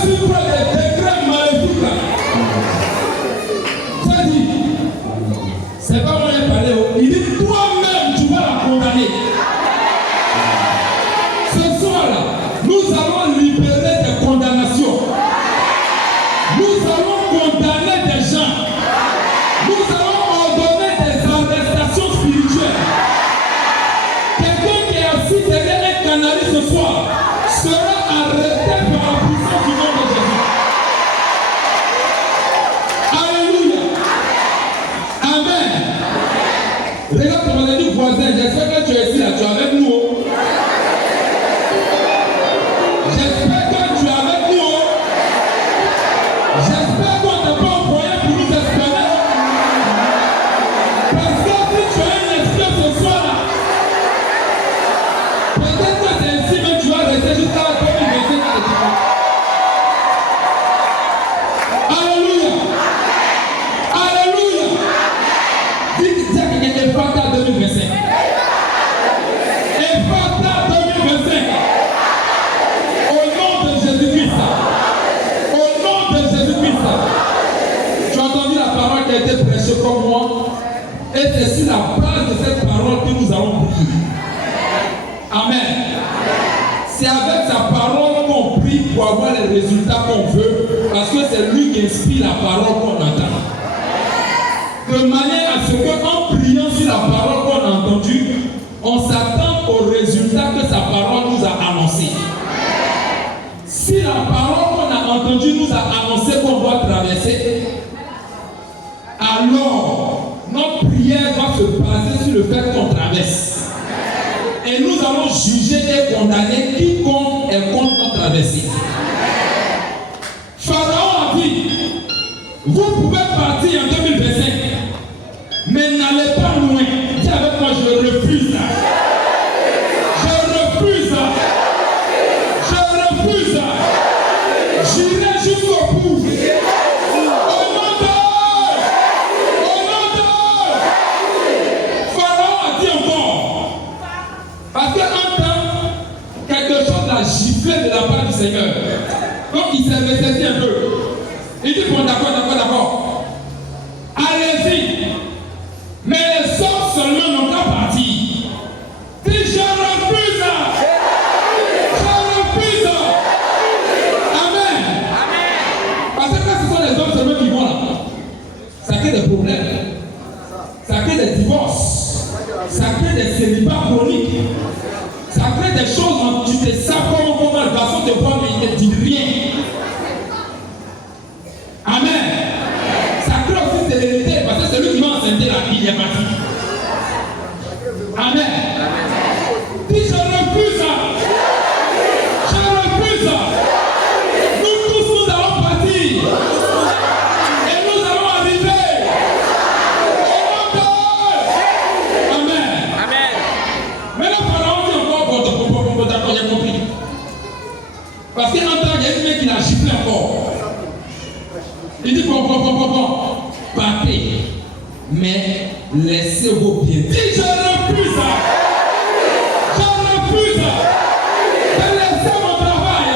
s'il prend des décrets maléfiques là, ça dit, c'est pas moi qui ai parlé, il dit toi-même tu vas la condamner. Ce soir-là, nous allons libérer des condamnations. Nous allons condamner des gens. Nous allons ordonner des arrestations spirituelles. Quelqu'un qui est assis derrière un canari ce soir sera arrêté par la puissance du nom de Jésus. Alléluia. Amen. Regarde ton ami voisin, j'espère que tu es ici là, tu es avec nous. J'espère que tu es avec nous. J'espère qu'on ne t'a pas envoyé pour nous espérer. Parce que si tu as un esprit ce soir là, peut-être que c'est ici mais tu vas rester jusqu'à la 2025 à l'époque. Alléluia. Alléluia. Dis à quelqu'un Ephphatha 2025. Ephphatha 2025. Au nom de Jésus-Christ. Au nom de Jésus-Christ. Tu as entendu la parole qui a été prêchée comme moi. Et c'est sur la base de cette parole que nous allons prier. Amen. C'est avec sa parole qu'on prie pour avoir les résultats qu'on veut. Parce que c'est lui qui inspire la parole qu'on entend. De manière à ce qu'en priant sur la parole qu'on a entendue, on s'attend aux résultats que sa parole nous a annoncés. Si la parole qu'on a entendue nous a annoncé qu'on doit traverser, alors notre prière va se baser sur le fait qu'on traverse. Et nous allons juger et condamner quiconque est contre notre traversée. Pharaon a dit, vous pouvez partir en 2025, mais n'allez pas loin. Dis avec moi, je refuse ça. Je refuse ça. Je refuse ça. J'irai jusqu'au bout. Au nom de Pharaon a dit encore. Parce qu'un temps, quelque chose l'a giflé de la part du Seigneur. Donc il s'est ressaisi un peu. Il dit bon d'accord. Allez-y. Mais les hommes seulement n'ont qu'à partir. Dis je refuse. Je refuse. Amen. Parce que quand ce sont les hommes seulement qui vont là, ça crée des problèmes. Ça crée des divorces. Ça crée des célibats chroniques. Ça crée des choses où tu te sais comment le garçon te voit mais il ne te dit rien. Amen. Ça crée aussi stérilité parce que celui qui va enceinter la vie, il est parti. Amen. Dis je refuse ça. Je refuse ça. Nous tous nous allons partir. Et nous allons arriver. Amen. Amen. Mais le Pharaon dit encore, d'accord, j'ai compris. Parce qu'en temps, il y a une mec qui l'a giflé encore. Il dit partez, mais laissez vos pieds. Dis je refuse ça. Je refuse ça. De laisser mon travail,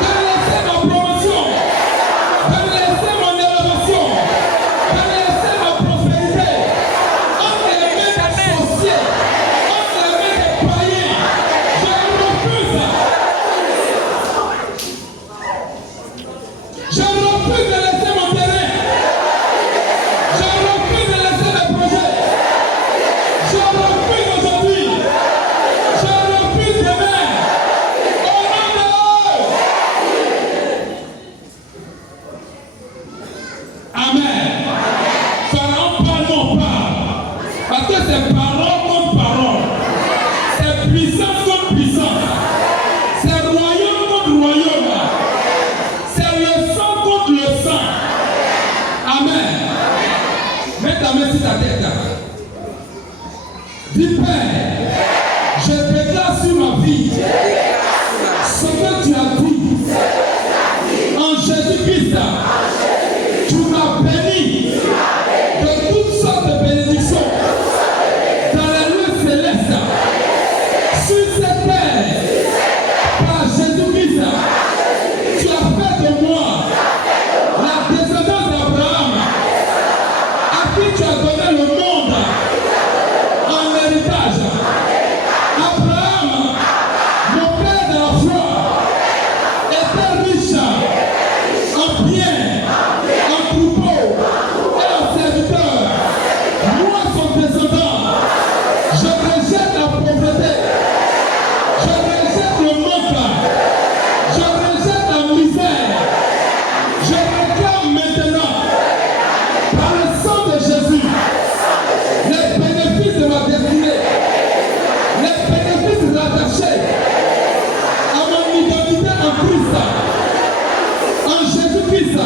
de laisser ma promotion, de laisser mon élévation, de laisser ma prospérité. Entre les mains des sorciers, entre les mains des païens, je refuse ça. Je refuse de laisser mon terrain. Je refuse de laisser mes projets. Je refuse aujourd'hui. Je refuse demain. Au nom de Amen. Pharaon parle, non parle. Parce que c'est parole contre parole. C'est puissance contre puissance. C'est royaume contre royaume. C'est le sang contre le sang. était riche en biens, en troupeaux et en serviteurs. Moi, son descendant, je rejette la pauvreté, je rejette le manque, je rejette la misère. Je réclame maintenant, par le sang de Jésus, les bénéfices de ma destinée, les bénéfices rattachés à mon identité en Christ, en Jésus-Christ.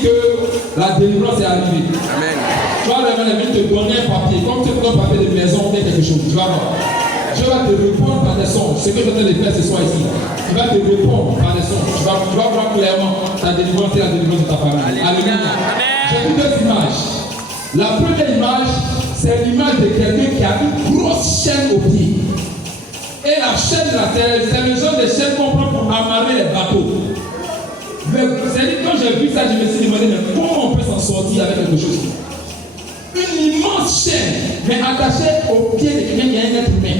dire que la délivrance est arrivée. Amen. Tu vas vraiment te donner un papier. Comme tu donnes un papier de maison ou quelque chose. Tu vas voir. Dieu va te répondre par des songes. Ce que je vais faire ce soir ici. Il va te répondre par des songes. Tu vas voir clairement ta délivrance et la délivrance de ta famille. Alléluia. J'ai vu deux images. La première image, c'est l'image de quelqu'un qui a une grosse chaîne au pied. Et la chaîne là, c'est le genre de chaîne qu'on prend pour amarrer les bateaux. Mais quand j'ai vu ça, je me suis demandé, mais comment on peut s'en sortir avec quelque chose? Une immense chaîne, mais attachée au pied de quelqu'un qui est un être humain.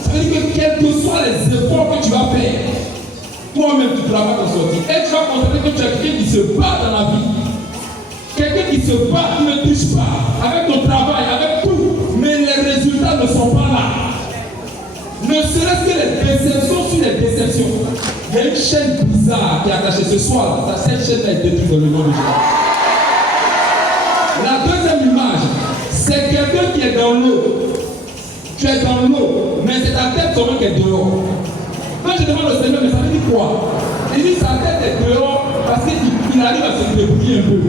Ça veut dire que quels que soient les efforts que tu vas faire, toi-même tu ne pourras pas t'en sortir. Et tu vas constater que tu as quelqu'un qui se bat dans la vie. Quelqu'un qui se bat, qui ne touche pas, avec ton travail, avec tout, mais les résultats ne sont pas là. Ne serait-ce que les déceptions sur les déceptions. Il y a une chaîne bizarre qui est attachée ce soir. Cette chaîne est détruite dans le nom de Jésus. La deuxième image, c'est quelqu'un qui est dans l'eau. Tu es dans l'eau, mais c'est ta tête seulement qui est dehors. Quand je demande au Seigneur, mais ça veut dire quoi? Il dit sa tête est dehors parce qu'il arrive à se débrouiller un peu.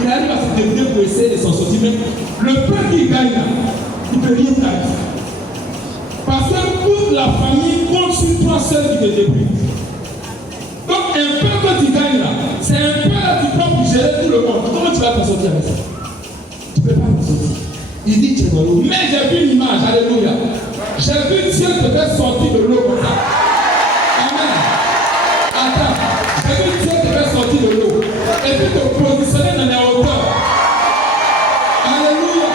Il arrive à se débrouiller pour essayer de s'en sortir. Mais le peu qu'il gagne là, il ne peut rien gagner. Parce que toute la famille compte sur toi seul qui te débrouille. Donc un peu que tu gagnes là, c'est un peu là tu prends pour gérer tout le monde. Comment tu vas t'en sortir avec ça? Tu ne peux pas t'en sortir. Il dit tu es dans l'eau. Mais j'ai vu une image, alléluia. J'ai vu Dieu te faire sortir de l'eau comme ça. Amen. Attends, j'ai vu Dieu te faire sortir de l'eau. Et puis te positionner dans les hauteurs. Alléluia.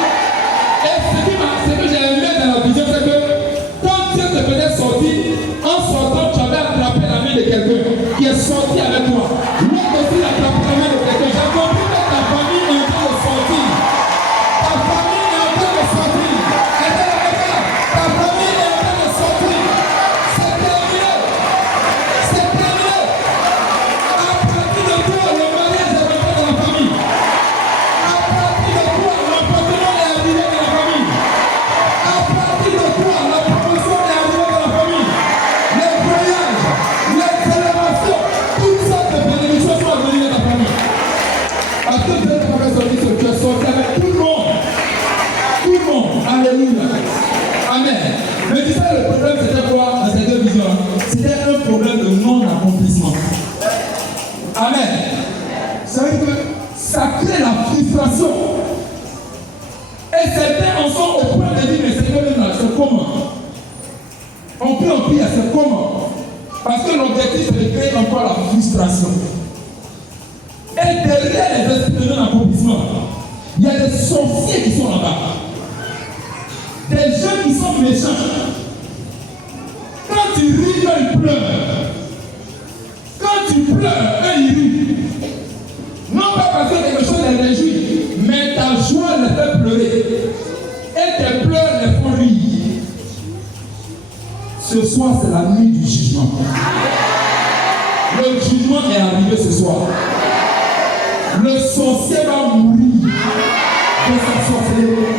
Et ce que j'ai aimé dans la vision, c'est que quand Dieu te faisait sortir, en sortant, tu avais attrapé la main de quelqu'un qui est sorti avec toi. L'autre aussi a attrapé la main de quelqu'un. J'ai compris que ta famille est en train de sortir. Ta famille est en train de sortir. Ta famille est en train de sortir. C'est terminé. C'est terminé. À partir de toi, le mariage est rentré dans la famille. À partir de toi, l'appartement est arrivé dans la famille. À partir de toi, la promotion est arrivée dans la famille. Les voyages, les célébrations, toutes sortes de bénédictions sont venues dans ta famille. Parce que Dieu t'a fait sortir, tu es sorti avec tout le monde. Tout le monde. Alléluia. Amen. Mais tu sais, le problème, c'était quoi dans ces deux visions? C'était un problème de non-accomplissement. Amen. Ça veut dire que ça crée la frustration. Et certains en sont au point de dire, mais c'est comment? On peut en pire, c'est comment? Parce que l'objectif, c'est de créer encore la frustration. Et derrière les esprits de non-accomplissement, il y a des sorciers qui sont là-bas. Des gens qui sont méchants. Quand tu ris, eux, ils pleurent. Quand tu pleures, eux, ils rient. Non pas parce que quelque chose les réjouit, mais ta joie les fait pleurer. Et tes pleurs les font rire. Ce soir, c'est la nuit du jugement. Le jugement est arrivé ce soir. Le sorcier va mourir de sa sorcellerie.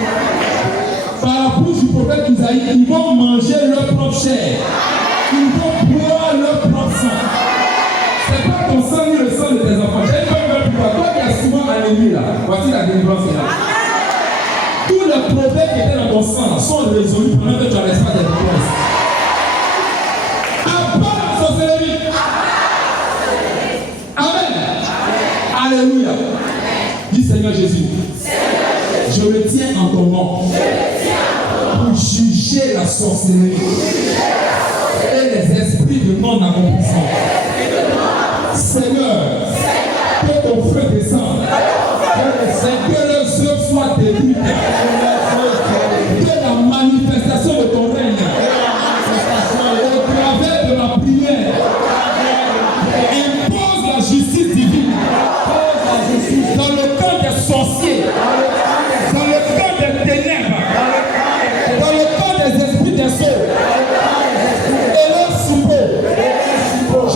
Par la bouche du prophète Isaïe, ils vont manger leur propre chair. Ils vont boire leur propre sang. Ce n'est pas ton sang ni le sang de tes enfants. J'ai pas peur pour toi. Toi qui as souvent anémie là, voici la délivrance là. Tous les problèmes qui étaient dans ton sang sont résolus pendant que tu as l'espace de délivrance. À part la sorcellerie. Amen. Alléluia. Dis Seigneur Jésus. Je me tiens en ton nom pour juger la sorcellerie et les esprits de non-accomplissement. Seigneur, que ton feu descende, que leurs œuvres soient détruites, que la manifestation de ton règne au travers de la prière impose la justice divine dans le camp des sorciers, dans le camp des ténèbres, dans le camp des esprits des sots, et leur support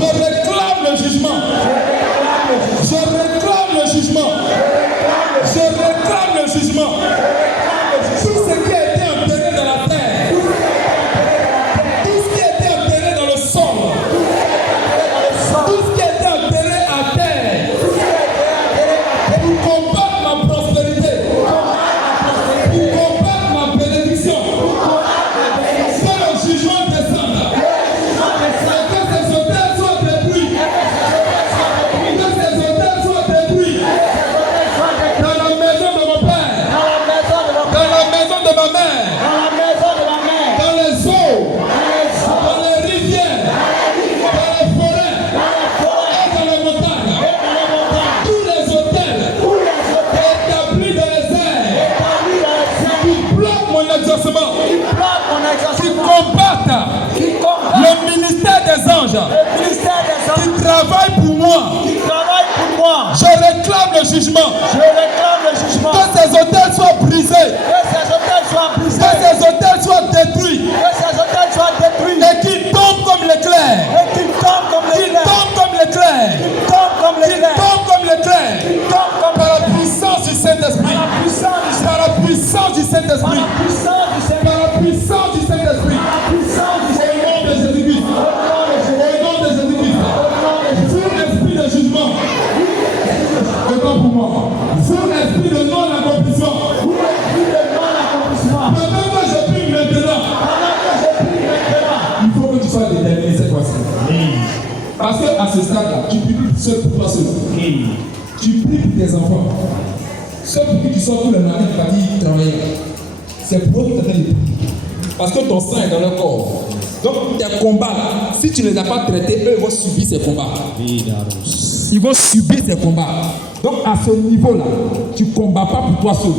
moi. Je réclame le jugement. Que ces hôtels soient brisés. Que ces hôtels soient détruits. Et qu'ils tombent comme l'éclair. Qu'ils tombent comme l'éclair. Par la puissance du Saint-Esprit. Par la puissance du Saint-Esprit. Par la puissance du Saint-Esprit. Au nom de Jésus-Christ. Au nom de Jésus-Christ. Sur l'esprit de jugement. Autant pour moi. Sur l'esprit de non-accomplissement. Pendant que je prie maintenant. Il faut que tu sois déterminé cette fois-ci. Parce qu'à ce stade-là, tu pries seul pour toi seul. Tu pries pour tes enfants. Seul pour qui tu sors tous les matins pour partir travailler. C'est pour eux que tu as des. Parce que ton sang est dans leur corps. Donc tes combats, si tu ne les as pas traités, eux vont subir ces combats. Ils vont subir ces combats. Donc à ce niveau-là, tu ne combats pas pour toi seul.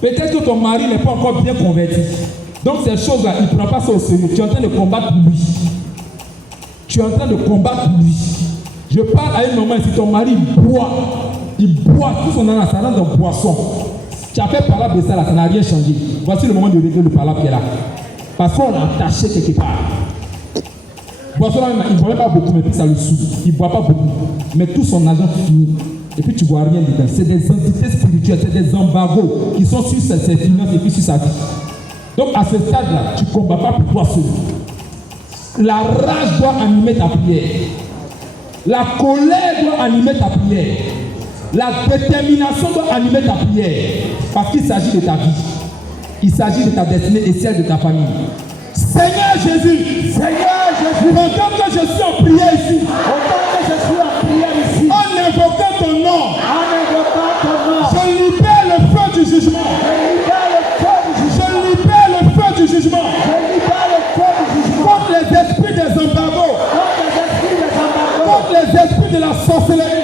Peut-être que ton mari n'est pas encore bien converti. Donc ces choses-là, il ne prend pas ça au sérieux. Tu es en train de combattre pour lui. Tu es en train de combattre pour lui. Je parle à un moment ici, ton mari boit. Il boit, tout son âme, ça rentre dans boisson. Tu as fait parler de ça là, ça n'a rien changé. Voici le moment de régler le parler qui est là. Parce qu'on l'a attaché quelque part. Boisson là, il ne boit pas beaucoup, mais puis ça le soude. Il ne boit pas beaucoup. Mais tout son argent finit. Et puis tu ne vois rien dedans. C'est des entités spirituelles, c'est des embargos qui sont sur ses finances et puis sur sa vie. Donc à ce stade-là, tu ne combats pas pour toi seul. La rage doit animer ta prière. La colère doit animer ta prière. La détermination doit animer ta prière. Parce qu'il s'agit de ta vie. Il s'agit de ta destinée et celle de ta famille. Seigneur Jésus, pendant que je suis en prière ici, en invoquant ton nom, je libère le feu du jugement. Je libère le feu du jugement. Contre les esprits des embargos. Contre les esprits de la sorcellerie.